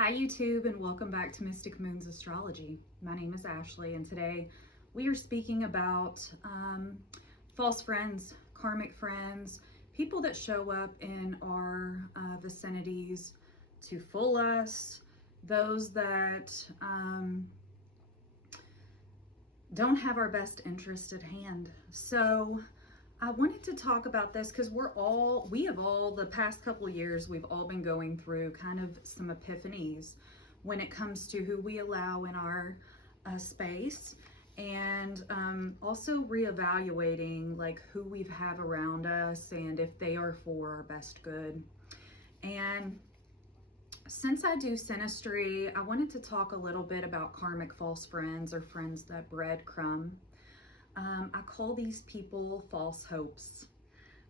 Hi YouTube, and welcome back to Mystic Moons Astrology. My name is Ashley, and today we are speaking about false friends, karmic friends, people that show up in our vicinities to fool us, those that don't have our best interest at hand. So I wanted to talk about this because the past couple years, we've all been going through kind of some epiphanies when it comes to who we allow in our space, and also reevaluating like who we have around us and if they are for our best good. And since I do synastry, I wanted to talk a little bit about karmic false friends, or friends that breadcrumb. I call these people false hopes.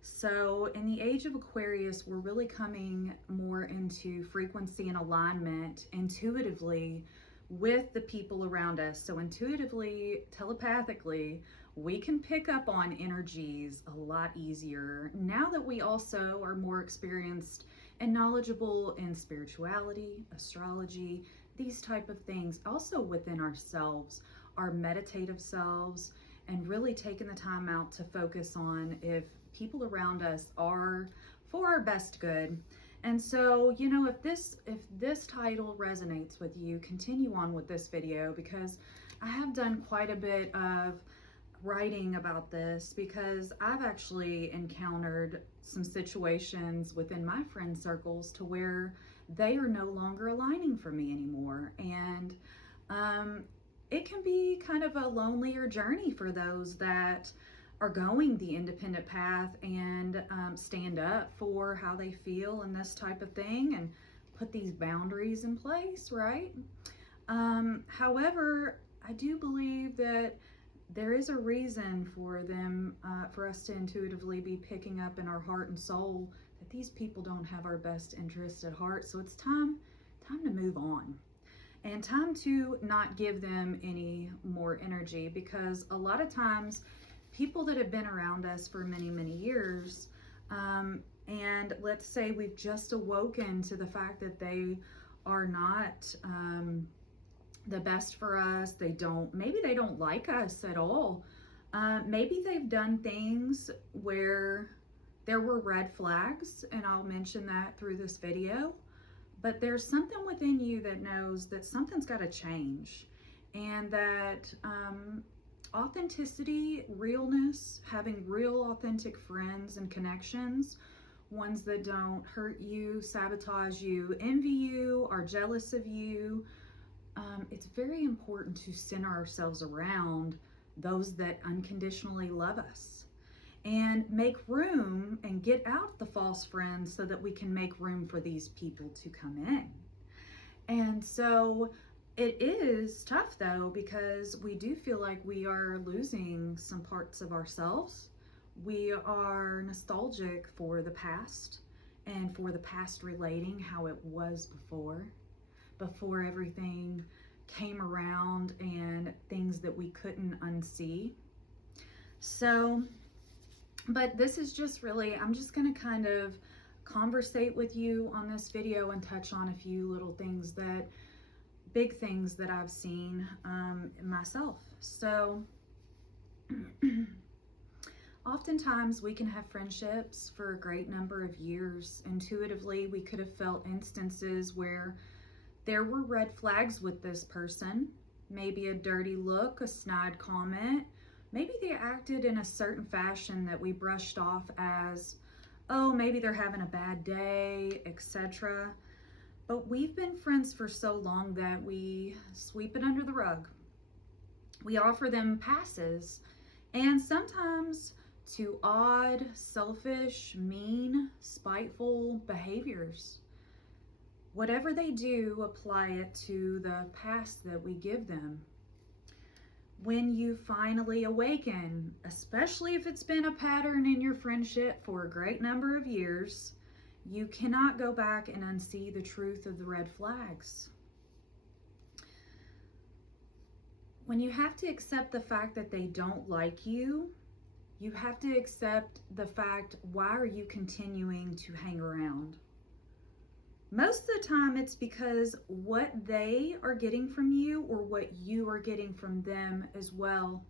So in the age of Aquarius, we're really coming more into frequency and alignment intuitively with the people around us. So intuitively, telepathically, we can pick up on energies a lot easier now that we also are more experienced and knowledgeable in spirituality, astrology, these type of things. Also within ourselves, our meditative selves, and really taking the time out to focus on if people around us are for our best good. And so, you know, if this title resonates with you, continue on with this video, because I have done quite a bit of writing about this, because I've actually encountered some situations within my friend circles to where they are no longer aligning for me anymore. And it can be kind of a lonelier journey for those that are going the independent path and stand up for how they feel and this type of thing and put these boundaries in place, right? However, I do believe that there is a reason for them, for us to intuitively be picking up in our heart and soul that these people don't have our best interest at heart. So it's time to move on. And time to not give them any more energy, because a lot of times people that have been around us for many, many years, and let's say we've just awoken to the fact that they are not the best for us. Maybe they don't like us at all. Maybe they've done things where there were red flags, and I'll mention that through this video. But there's something within you that knows that something's got to change, and that authenticity, realness, having real authentic friends and connections, ones that don't hurt you, sabotage you, envy you, are jealous of you. It's very important to center ourselves around those that unconditionally love us, and make room and get out the false friends so that we can make room for these people to come in. And so it is tough though, because we do feel like we are losing some parts of ourselves. We are nostalgic for the past, and for the past relating how it was before everything came around and things that we couldn't unsee. So, but this is just really, I'm just going to kind of conversate with you on this video and touch on a few little things, big things that I've seen myself. So oftentimes we can have friendships for a great number of years. Intuitively, we could have felt instances where there were red flags with this person, maybe a dirty look, a snide comment. Maybe they acted in a certain fashion that we brushed off as, oh, maybe they're having a bad day, etc. But we've been friends for so long that we sweep it under the rug. We offer them passes, and sometimes to odd, selfish, mean, spiteful behaviors. Whatever they do, apply it to the past that we give them. When you finally awaken, especially if it's been a pattern in your friendship for a great number of years, you cannot go back and unsee the truth of the red flags. When you have to accept the fact that they don't like you, you have to accept the fact, why are you continuing to hang around? Most of the time it's because what they are getting from you or what you are getting from them as well.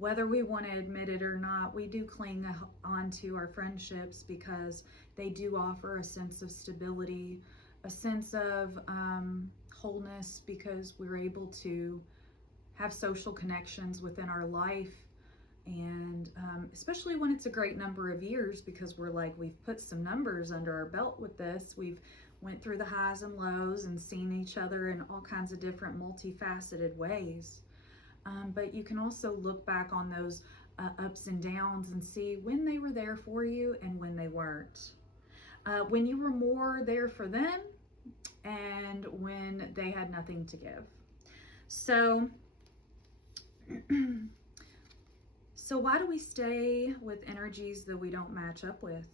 Whether we want to admit it or not, we do cling on to our friendships because they do offer a sense of stability, a sense of wholeness, because we're able to have social connections within our life. And especially when it's a great number of years, because we're like, we've put some numbers under our belt with this. We've went through the highs and lows and seen each other in all kinds of different multifaceted ways. But you can also look back on those ups and downs and see when they were there for you and when they weren't. When you were more there for them and when they had nothing to give. So, so why do we stay with energies that we don't match up with?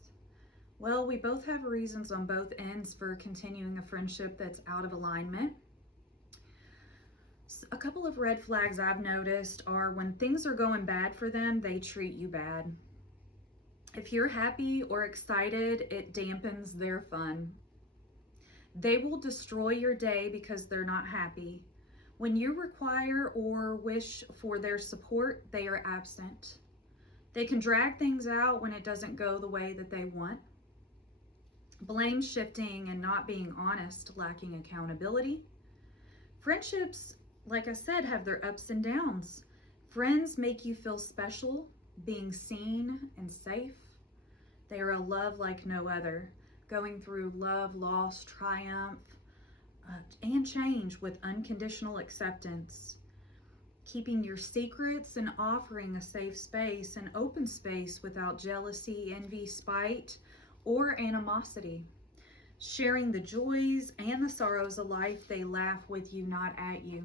Well, we both have reasons on both ends for continuing a friendship that's out of alignment. A couple of red flags I've noticed are when things are going bad for them, they treat you bad. If you're happy or excited, it dampens their fun. They will destroy your day because they're not happy. When you require or wish for their support, they are absent. They can drag things out when it doesn't go the way that they want. Blame shifting and not being honest, lacking accountability. Friendships, like I said, have their ups and downs. Friends make you feel special, being seen and safe. They are a love like no other, going through love, loss, triumph, and change with unconditional acceptance. Keeping your secrets and offering a safe space, an open space without jealousy, envy, spite, or animosity. Sharing the joys and the sorrows of life, they laugh with you, not at you.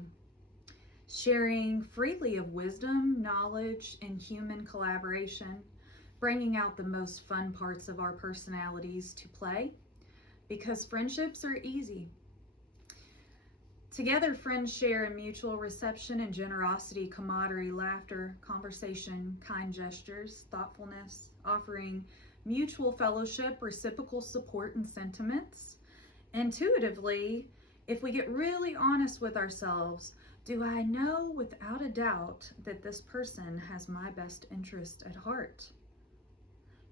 Sharing freely of wisdom, knowledge, and human collaboration, bringing out the most fun parts of our personalities to play, because friendships are easy. Together, friends share in mutual reception and generosity, camaraderie, laughter, conversation, kind gestures, thoughtfulness, offering mutual fellowship, reciprocal support, and sentiments. Intuitively, if we get really honest with ourselves, do I know without a doubt that this person has my best interest at heart?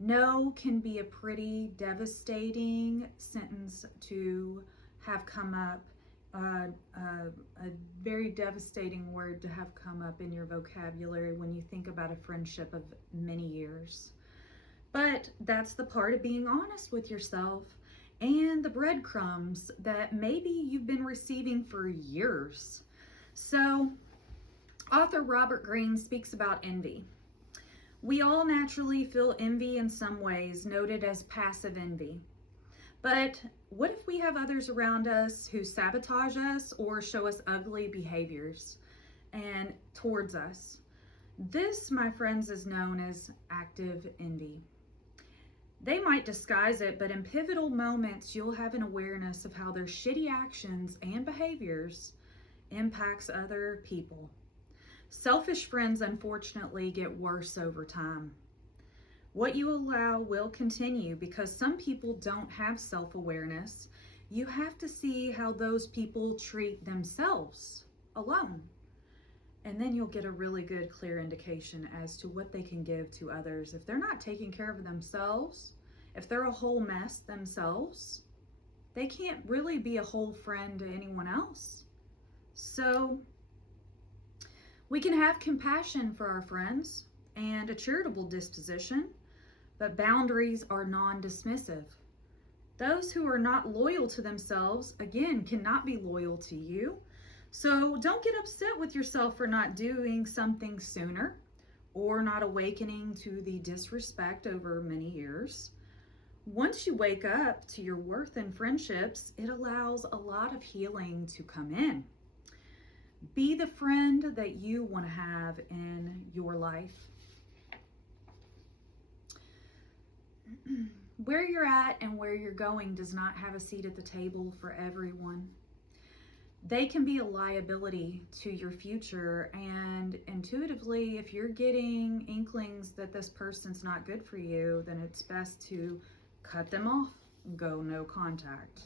No can be a pretty devastating sentence to have come up, a very devastating word to have come up in your vocabulary when you think about a friendship of many years. But that's the part of being honest with yourself and the breadcrumbs that maybe you've been receiving for years. So, author Robert Greene speaks about envy. We all naturally feel envy in some ways, noted as passive envy. But what if we have others around us who sabotage us or show us ugly behaviors and towards us? This, my friends, is known as active envy. They might disguise it, but in pivotal moments, you'll have an awareness of how their shitty actions and behaviors impacts other people. Selfish friends, unfortunately, get worse over time. What you allow will continue because some people don't have self-awareness. You have to see how those people treat themselves alone. And then you'll get a really good, clear indication as to what they can give to others. If they're not taking care of themselves, if they're a whole mess themselves, they can't really be a whole friend to anyone else. So we can have compassion for our friends and a charitable disposition, but boundaries are non-dismissive. Those who are not loyal to themselves, again, cannot be loyal to you. So don't get upset with yourself for not doing something sooner or not awakening to the disrespect over many years. Once you wake up to your worth in friendships, it allows a lot of healing to come in. Be the friend that you want to have in your life. Where you're at and where you're going does not have a seat at the table for everyone. They can be a liability to your future, and intuitively, if you're getting inklings that this person's not good for you, then it's best to cut them off, go no contact.